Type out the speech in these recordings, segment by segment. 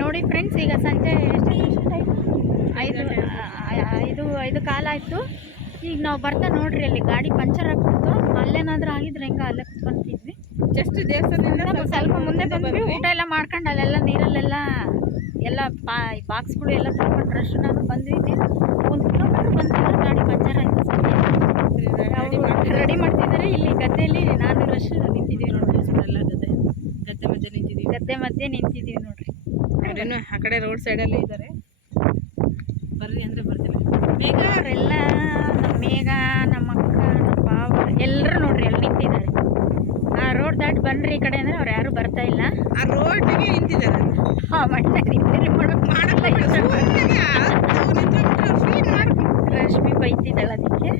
ನೋಡಿ ಫ್ರೆಂಡ್ಸ್, ಈಗ ಸಂಜೆ ಎಷ್ಟು ಟೈಮ್? 5 ಕಾಲಾಯಿತು. ಈಗ ನಾವು ಬರ್ತಾ ನೋಡ್ರಿ, ಅಲ್ಲಿ ಗಾಡಿ ಪಂಚರ್ ಆಗ್ತಿತ್ತು. ಅಲ್ಲೇನಾದ್ರೂ ಆಗಿದ್ರೆ ಹೆಂಗೆ ಅಲ್ಲೇ ಕುತ್ಕೊಂತಿದ್ವಿ. ಜಸ್ಟ್ ದೇವಸ್ಥಾನದಿಂದ ಸ್ವಲ್ಪ ಮುಂದೆ ಬಂದ್ವಿ. ಊಟ ಎಲ್ಲ ಮಾಡ್ಕೊಂಡು ಅಲ್ಲೆಲ್ಲ ನೀರಲ್ಲೆಲ್ಲ ಎಲ್ಲ ಬಾಕ್ಸ್ಗಳು ಎಲ್ಲ ತಗೊಂಡು ರಶ್ ನಾನು ಬಂದ್ವಿ. 1 ಕಿಲೋಮೀಟ್ರ್ ಬಂದಿಲ್ಲ, ಗಾಡಿ ಪಂಚರ್ ಆಯಿತು. ರೆಡಿ ಮಾಡ್ತಿದ್ದಾರೆ. ಇಲ್ಲಿ ಗದ್ದೆಯಲ್ಲಿ ನಾನು ರಶ್ ನಿಂತಿದ್ದೀವಿ ನೋಡಿ. ಗದ್ದೆ ಮಧ್ಯೆ ನಿಂತಿದ್ದೀವಿ ನೋಡ್ರಿ. ಆ ಕಡೆ ರೋಡ್ ಸೈಡಲ್ಲೇ ಇದ್ದಾರೆ. ಬರ್ರಿ ಅಂದರೆ ಬರ್ತೀನಿ. ಅವರೆಲ್ಲ ನಮ್ಮ ಮೇಘ, ನಮ್ಮ ಅಕ್ಕ, ನಮ್ಮ ಬಾವ ಎಲ್ಲರೂ ನೋಡ್ರಿ ಅಲ್ಲಿ ನಿಂತಿದ್ದಾರೆ. ಆ ರೋಡ್ ದಾಟಿ ಬನ್ರಿ ಈ ಕಡೆ ಅಂದರೆ ಅವ್ರು ಯಾರು ಬರ್ತಾ ಇಲ್ಲ. ಆ ರೋಡ್ಗೆ ನಿಂತಿದ್ದಾರೆ. ರಶ್ಮಿ ಬೈತಿದ್ದಾಳೆ ಅದಕ್ಕೆ.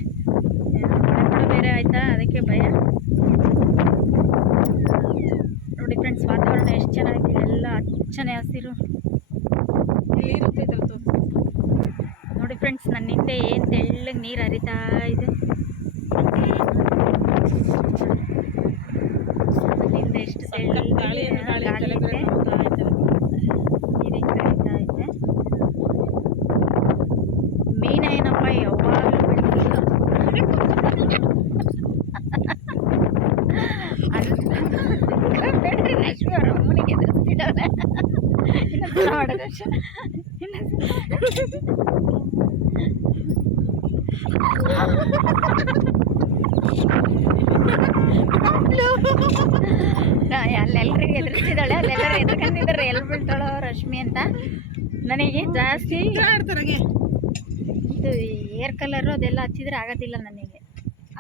ಮಳೆ ಬೇರೆ ಆಯ್ತಾ, ಅದಕ್ಕೆ ಭಯ. ನೋಡಿ ಫ್ರೆಂಡ್ಸ್, ವಾತಾವರಣ ಎಷ್ಟು ಚೆನ್ನಾಗಿದೆ. ಎಲ್ಲ ಹಚ್ಚನೆ ಹಸಿರು ನೋಡಿ ಫ್ರೆಂಡ್ಸ್. ನನ್ನ ಹಿಂದೆ ಏನು ತೆಳ್ಳಗೆ ನೀರು ಹರಿತಾ ಇದೆ. ಹಿಂದೆ ಎಷ್ಟು ತೆಳ್ಳಗೆ ಗಾಳಿ ಇದೆ, ನೀರು ಹಿಂಗೆ ಹರಿತಾ ಇದೆ. ಮೀನ ಏನಪ್ಪ ಯಾವಾಗಲೂ ಬಿಡ್ರಿ. ರಶ್ಮಿ ಅವ್ರ ಅಮ್ಮನಿಗೆ ಎದುರಿಸ್ತಿದ್ದಾವೆ. ಅಲ್ಲೆಲ್ರಿಗೆ ಎದುರಿಸ್ತಿದ್ದಾಳೆ. ಅಲ್ಲೆಲ್ಲರೂ ಎದುರ್ಕೊಂಡಿದ್ದಾರೆ. ಎಲ್ಲಿ ಬೀಳ್ತಾಳೋ ರಶ್ಮಿ ಅಂತ. ನನಗೆ ಜಾಸ್ತಿ ಇದು ಏರ್ ಕಲರು ಅದೆಲ್ಲ ಹಚ್ಚಿದ್ರೆ ಆಗೋದಿಲ್ಲ, ನನಗೆ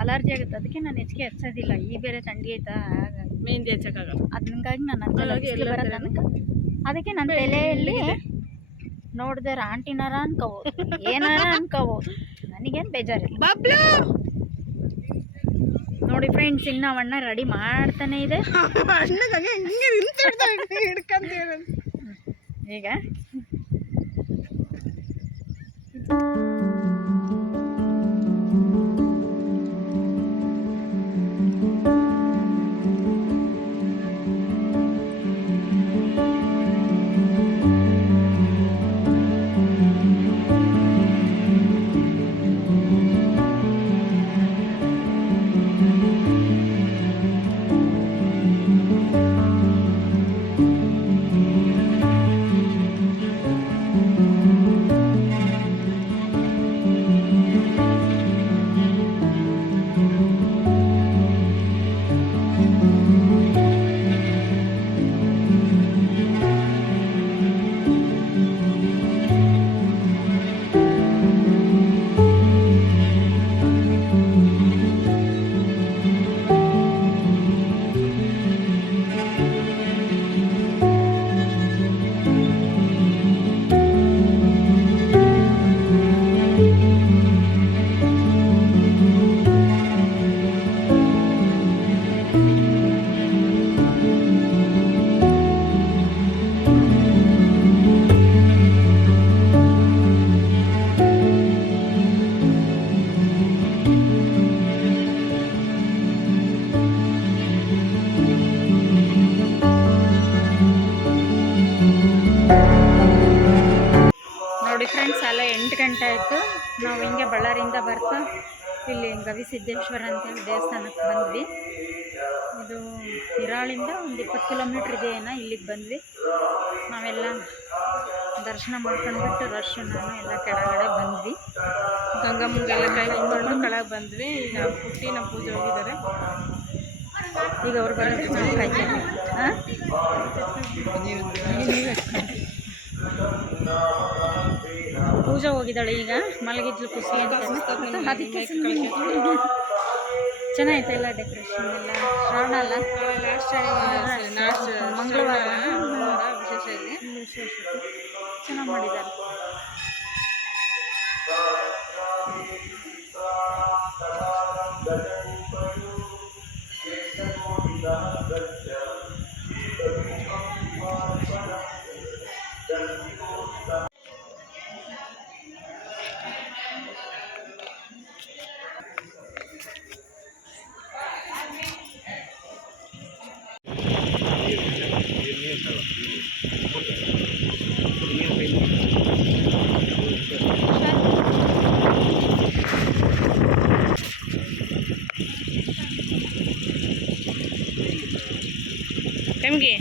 ಅಲರ್ಜಿ ಆಗುತ್ತೆ. ಅದಕ್ಕೆ ನಾನು ಹೆಚ್ಚಿಗೆ ಹಚ್ಚೋದಿಲ್ಲ. ಈ ಬೇರೆ ಥಂಡಿ ಆಯ್ತಾ, ಹಾಗಾಗಿ ಮೆಹಂದಿ ಹಚ್ಚಕ್ಕಾಗಲ್ಲ. ಹಂಗಾಗಿ ನಾನು ಹಚ್ಚಲ್ಲ ನನಗೆ. ಅದಕ್ಕೆ ನನ್ನ ತಲೆಯಲ್ಲಿ ನೋಡಿದ್ರೆ ಆಂಟಿನಾರ ಅನ್ಕೋಬೋದು, ಏನಾರ ಅನ್ಕೋಬೋದು, ನನಗೇನು ಬೇಜಾರಿಲ್ಲ. ನೋಡಿ ಫ್ರೆಂಡ್ಸ್, ಇನ್ನು ಅಣ್ಣ ರೆಡಿ ಮಾಡ್ತಾನೆ ಇದೆ. ಈಗ ಫ್ರೆಂಡ್ಸ್, ಅಲ್ಲ 8 ಗಂಟೆ ಆಯಿತು. ನಾವು ಹಿಂಗೆ ಬಳ್ಳಾರಿಯಿಂದ ಬರ್ತಾ ಇಲ್ಲಿ ಗವಿಸಿದ್ದೇಶ್ವರ ಅಂತೇಳಿ ದೇವಸ್ಥಾನಕ್ಕೆ ಬಂದ್ವಿ. ಇದು ಹಿರಾಳಿಂದ ಒಂದು 20 ಕಿಲೋಮೀಟ್ರ್ ಇದೆ ಏನೋ. ಇಲ್ಲಿಗೆ ಬಂದ್ವಿ. ನಾವೆಲ್ಲ ದರ್ಶನ ಮಾಡ್ಕೊಂಡ್ಬಿಟ್ಟು ರಶ್ ನಾನು ಎಲ್ಲ ಕೆಳಗಡೆ ಬಂದ್ವಿ. ಗಂಗಮ್ಮಗೆಲ್ಲ ಕೈ ಮುಗಿಕೊಂಡು ಕೆಳಗೆ ಬಂದ್ವಿ. ಈಗ ಪುಟ್ಟಿ ನಮ್ಮ ಪೂಜೆ ಹೋಗಿದ್ದಾರೆ. ಈಗ ಅವ್ರು ಬರೋದು ನಾವು ಕಾಯ್ತೀವಿ. ಪೂಜೆ ಹೋಗಿದ್ದಾಳೆ. ಈಗ ಮಲಗಿದ್ಲು ಖುಷಿ ಅಂತ. ಅದಕ್ಕೆ ಚೆನ್ನಾಗೈತೆ ಎಲ್ಲ ಡೆಕೋರೇಷನ್ ಎಲ್ಲ. ಶ್ರಾವಣ ಅಲ್ಲ, ಮಂಗಳವಾರ ವಿಶೇಷ ಇದೆ. ಚೆನ್ನಾಗಿ ಮಾಡಿದ್ದಾರೆ. Ini ನಮಗೆ